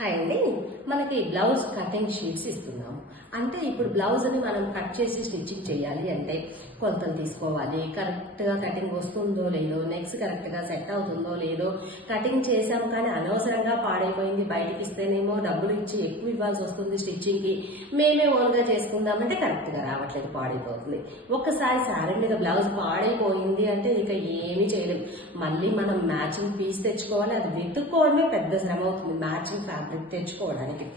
Hi అండి. మనకి blouse cutting sheets ఇస్తున్నాము. అంటే ఇప్పుడు బ్లౌజ్ని మనం కట్ చేసి స్టిచ్చింగ్ చేయాలి అంటే కొలతలు తీసుకోవాలి, కరెక్ట్గా కటింగ్ వస్తుందో లేదో, నెక్స్ట్ కరెక్ట్గా సెట్ అవుతుందో లేదో, కటింగ్ చేసాము కానీ అనవసరంగా పాడైపోయింది, బయటకి ఇస్తేనేమో డబ్బులు ఇచ్చి ఎక్కువ ఇవ్వాల్సి వస్తుంది స్టిచ్చింగ్కి, మేమే ఓన్గా చేసుకుందామంటే కరెక్ట్గా రావట్లేదు, పాడైపోతుంది. ఒక్కసారి శారీ మీద బ్లౌజ్ పాడైపోయింది అంటే ఇక ఏమీ చేయలేము. మళ్ళీ మనం మ్యాచింగ్ పీస్ తెచ్చుకోవాలి, అది వెతుక్కోవడమే పెద్ద శ్రమ అవుతుంది మ్యాచింగ్ ఫ్యాబ్రిక్ తెచ్చుకోవడానికి.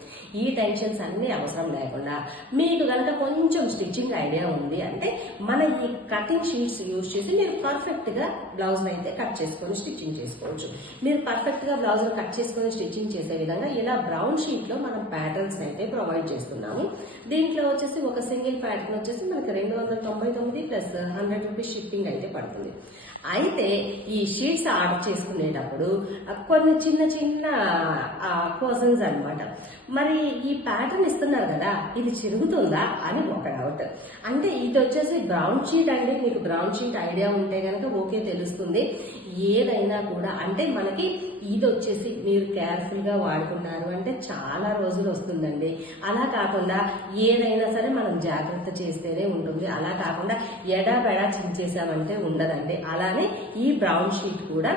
ఈ టెన్షన్స్ అన్ని అవసరం లేకుండా మీకు కనుక కొంచెం స్టిచ్చింగ్ ఐడియా ఉంది అంటే మన ఈ కటింగ్ షీట్స్ యూజ్ చేసి మీరు పర్ఫెక్ట్ గా బ్లౌజ్ అయితే కట్ చేసుకొని స్టిచ్చింగ్ చేసుకోవచ్చు. మీరు పర్ఫెక్ట్ గా బ్లౌజ్ కట్ చేసుకొని స్టిచ్చింగ్ చేసే విధంగా ఇలా బ్రౌన్ షీట్ లో మనం ప్యాటర్న్స్ అయితే ప్రొవైడ్ చేస్తున్నాము. దీంట్లో వచ్చేసి ఒక సింగిల్ ప్యాటర్న్ వచ్చేసి మనకి 299 ప్లస్ 100 రూపీస్ షిప్పింగ్ అయితే పడుతుంది. అయితే ఈ షీట్స్ ఆర్డర్ చేసుకునేటప్పుడు కొన్ని చిన్న చిన్న క్వశ్చన్స్ అనమాట. మరి ఈ ప్యాటర్న్ ఇస్తున్నారు కదా, ఇది చిరుగుతుందా అని ఒక డౌట్. అంటే ఇది వచ్చేసి బ్రౌన్ షీట్ అండి. మీకు బ్రౌన్ షీట్ ఐడియా ఉంటే కనుక ఓకే, తెలుస్తుంది. ఏదైనా కూడా అంటే మనకి ఇది వచ్చేసి మీరు కేర్ఫుల్ గా వాడుకున్నారు అంటే చాలా రోజులు వస్తుందండి. అలా కాకుండా ఏదైనా సరే మనం జాగ్రత్త చేస్తేనే ఉంటుంది. అలా కాకుండా ఎడాబెడా చించేసామంటే ఉండదండి. అలానే ఈ బ్రౌన్ షీట్ కూడా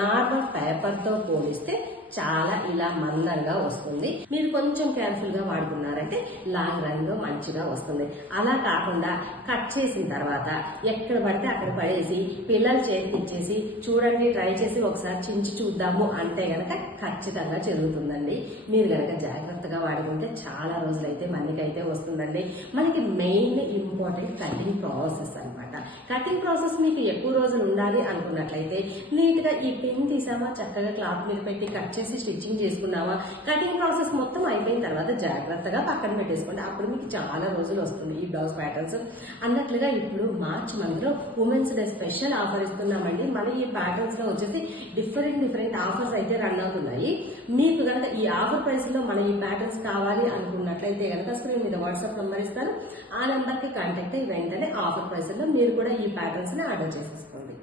నార్మల్ పేపర్ తో పోలిస్తే చాలా ఇలా మందంగా వస్తుంది. మీరు కొంచెం కేర్ఫుల్ గా వాడుకున్నారంటే లాంగ్ రన్ లో మంచిగా వస్తుంది. అలా కాకుండా కట్ చేసిన తర్వాత ఎక్కడ పడితే అక్కడ పడేసి పిల్లల చేతికి ఇచ్చేసి చూడండి, ట్రై చేసి ఒకసారి చించి చూద్దాము అంటే గనక ఖచ్చితంగా జరుగుతుందండి. మీరు గనక జాగ్రత్తగా వాడుకుంటే చాలా రోజులైతే మనకైతే వస్తుందండి. మనకి మెయిన్ ఇంపార్టెంట్ కటింగ్ ప్రాసెస్ అనమాట. కటింగ్ ప్రాసెస్ మీకు ఎక్కువ రోజులు ఉండాలి అనుకున్నట్లయితే నీట్ గా ఈ పిన్ తీసామా, చక్కగా క్లాత్ మీద పెట్టి కట్ చేసి స్టిచ్చింగ్ చేసుకున్నామా, కటింగ్ ప్రాసెస్ మొత్తం అయిపోయిన తర్వాత జాగ్రత్తగా పక్కన పెట్టేసుకోండి. అప్పుడు మీకు చాలా రోజులు వస్తుంది ఈ బ్లౌజ్ ప్యాటర్న్స్. అన్నట్లుగా ఇప్పుడు మార్చ్ మంత్ లో ఉమెన్స్ డే స్పెషల్ ఆఫర్ ఇస్తున్నామండి. మన ఈ ప్యాటర్న్స్ లో వచ్చేసి డిఫరెంట్ ఆఫర్స్ అయితే రన్ అవుతున్నాయి. మీకు కనుక ఈ ఆఫర్ ప్రైస్ లో మన ఈ ప్యాటర్న్స్ కావాలి అనుకున్నట్లయితే కనుక స్క్రీన్ మీద వాట్సాప్ నంబర్ ఇస్తాను. ఆ నెంబర్ కి కాంటాక్ట్ అయ్యి వెంటనే ఆఫర్ ప్రైస్ లో మీరు కూడా ఈ ప్యాటర్న్స్ ని ఆర్డర్ చేసేసుకోండి.